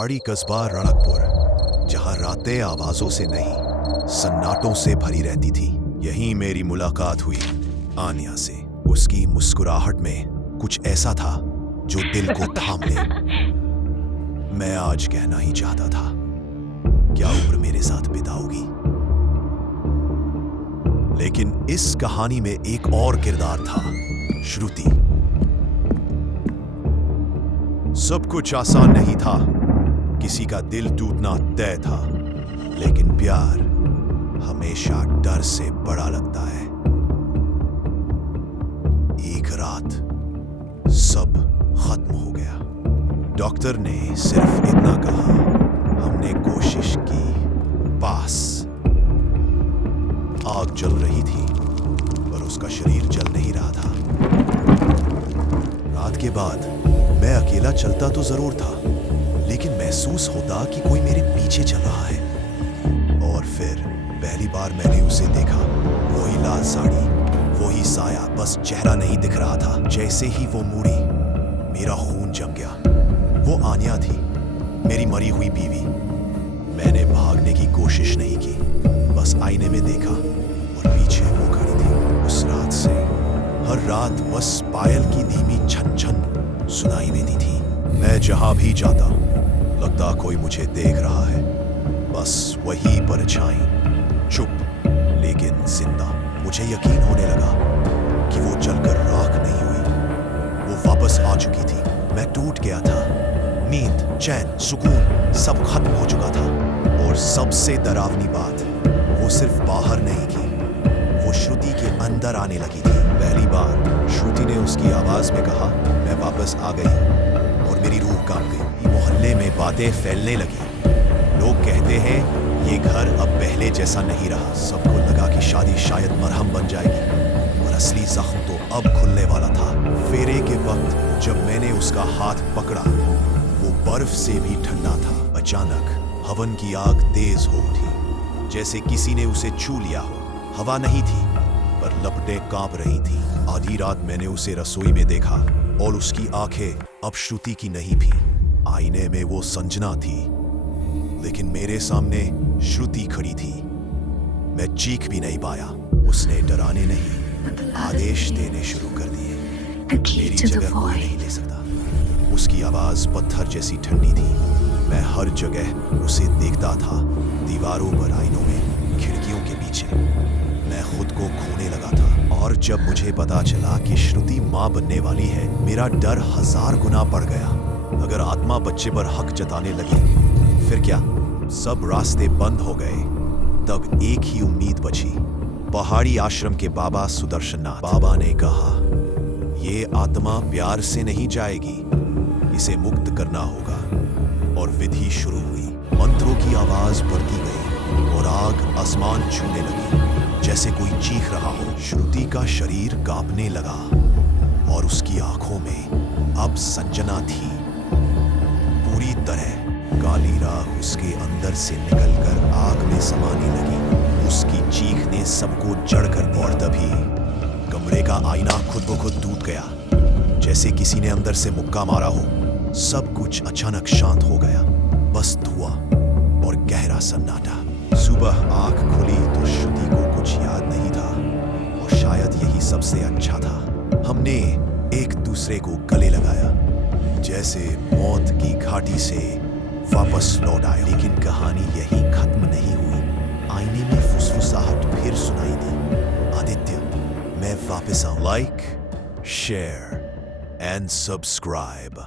पहाड़ी कस्बा रणकपुर, जहां रातें आवाजों से नहीं सन्नाटों से भरी रहती थी। यहीं मेरी मुलाकात हुई आन्या से। उसकी मुस्कुराहट में कुछ ऐसा था जो दिल को थाम ले। मैं आज कहना ही चाहता था, क्या उम्र मेरे साथ बिताओगी? लेकिन इस कहानी में एक और किरदार था, श्रुति। सब कुछ आसान नहीं था, किसी का दिल टूटना तय था, लेकिन प्यार हमेशा डर से बड़ा लगता है। एक रात सब खत्म हो गया। डॉक्टर ने सिर्फ इतना कहा, हमने कोशिश की, पास। आग जल रही थी पर उसका शरीर जल नहीं रहा था। रात के बाद मैं अकेला चलता तो जरूर था, लेकिन महसूस होता कि कोई मेरे पीछे चल रहा है। और फिर पहली बार मैंने उसे देखा, वही लाल साड़ी, वही साया, बस चेहरा नहीं दिख रहा था। जैसे ही वो मुड़ी, मेरा खून जम गया। वो आन्या थी, मेरी मरी हुई बीवी। मैंने भागने की कोशिश नहीं की, बस आईने में देखा और पीछे वो खड़ी थी। उस रात से हर रात बस पायल की धीमी छन छन सुनाई देती थी। मैं जहां भी जाता, लगता कोई मुझे देख रहा है। बस वही परछाई, चुप लेकिन जिंदा। मुझे यकीन होने लगा कि वो जलकर राख नहीं हुई, वो वापस आ चुकी थी। मैं टूट गया था, नींद, चैन, सुकून सब खत्म हो चुका था। और सबसे डरावनी बात, वो सिर्फ बाहर नहीं थी, वो श्रुति के अंदर आने लगी थी। पहली बार श्रुति ने उसकी आवाज में कहा, मैं वापस आ गई, और मेरी रूह कांप गई। मोहल्ले में बातें फैलने लगी। लोग कहते हैं ये घर अब पहले जैसा नहीं रहा। सबको लगा कि शादी शायद मरहम बन जाएगी, और असली जख्म तो अब खुलने वाला था। फेरे के वक्त जब मैंने उसका हाथ पकड़ा, वो बर्फ से भी ठंडा था। अचानक हवन की आग तेज हो उठी, जैसे किसी ने उसे छू लिया हो। हवा नहीं थी पर लपटें कांप रही थी। आधी रात मैंने उसे रसोई में देखा, और उसकी आंखें अब श्रुति की नहीं थी। आईने में वो संजना थी, लेकिन मेरे सामने श्रुति खड़ी थी। मैं चीख भी नहीं पाया। उसने डराने नहीं, आदेश देने शुरू कर दिए। मेरी जगह कोई नहीं ले सकता। उसकी आवाज पत्थर जैसी ठंडी थी। मैं हर जगह उसे देखता था, दीवारों पर, आईनों में, खिड़कियों के पीछे। मैं खुद को खोने लगा था। और जब मुझे पता चला कि श्रुति माँ बनने वाली है, मेरा डर 1000 गुना बढ़ गया। अगर आत्मा बच्चे पर हक जताने लगी, फिर क्या? सब रास्ते बंद हो गए। तब एक ही उम्मीद बची, पहाड़ी आश्रम के बाबा सुदर्शननाथ। बाबा ने कहा, ये आत्मा प्यार से नहीं जाएगी, इसे मुक्त करना होगा। और विधि शुरू हुई। मंत्रों की आवाज बढ़ती गई और आग आसमान छूने लगी, जैसे कोई चीख रहा हो। श्रुति का शरीर कांपने लगा, और उसकी आंखों में अब संजना थी। पूरी तरह काली राख उसके अंदर से निकलकर आग में समाने लगी। उसकी चीख ने सबको जड़ कर दिया। और तभी कमरे का आईना खुद ब खुद टूट गया, जैसे किसी ने अंदर से मुक्का मारा हो। सब कुछ अचानक शांत हो गया, बस धुआं और गहरा सन्नाटा। सुबह आंख खुली तो श्रुति को कुछ याद नहीं था, और शायद यही सबसे अच्छा था। हमने एक दूसरे को गले लगाया, जैसे मौत की घाटी से वापस लौट आए। लेकिन कहानी यही खत्म नहीं हुई। आईने में फुसफुसाहट फिर सुनाई दी, आदित्य, मैं वापस आऊं। Like, share and subscribe.